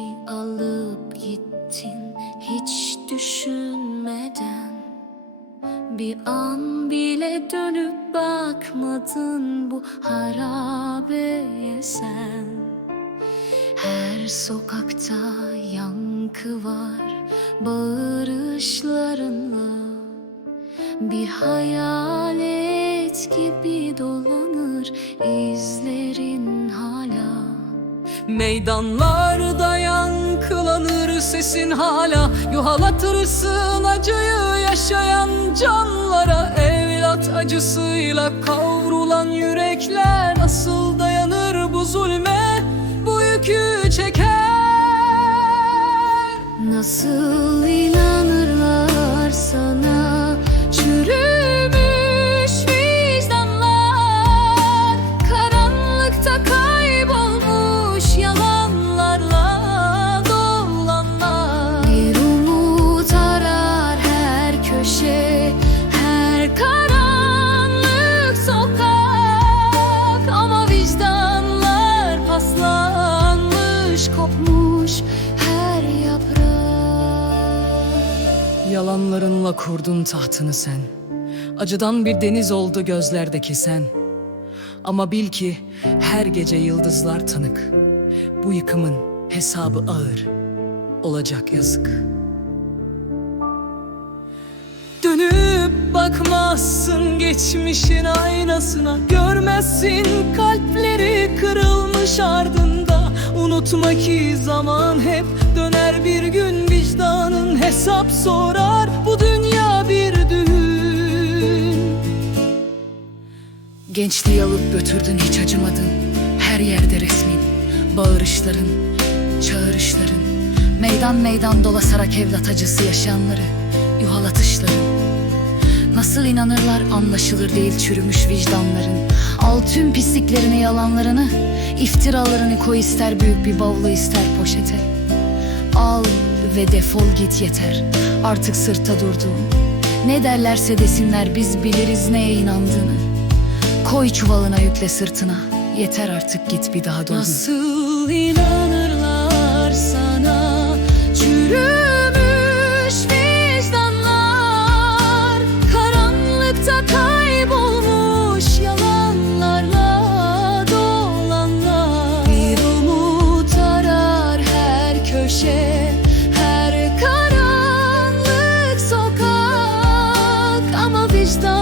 mi alıp gittin hiç düşünmeden? Bir an bile dönüp bakmadın bu harabeye sen. Her sokakta yankı var bağırışlarınla. Bir hayalet gibi dolanır izlerin hala. Meydanlarda yankılanır sesin hala Yuhalatırsın acıyı yaşayan canlara. Evlat acısıyla kavrulan yürekler Nasıl dayanır Yalanlarınla kurdun tahtını sen. Acıdan bir deniz oldu gözlerdeki sen. Ama bil ki her gece yıldızlar tanık. Bu yıkımın hesabı ağır Olacak yazık. Dönüp bakmazsın geçmişin aynasına. Görmezsin kalpleri kırılmış ardında Unutma ki zaman hep döner bir gün Vicdanın hesap sorar. Bu dünya bir düğün. Gençliği alıp götürdün hiç acımadın. Her yerde resmin Bağırışların, çağrışların Meydan meydan dolasarak evlat acısı yaşayanları Yuhalatışların Nasıl inanırlar anlaşılır değil çürümüş vicdanların. Al tüm pisliklerini yalanlarını iftiralarını koy ister büyük bir bavula ister poşete. Al ve defol git yeter artık sırtta durduğun Ne derlerse desinler biz biliriz neye inandığını. Koy çuvalına yükle sırtına Yeter artık git bir daha doğru. Nasıl inanır звезда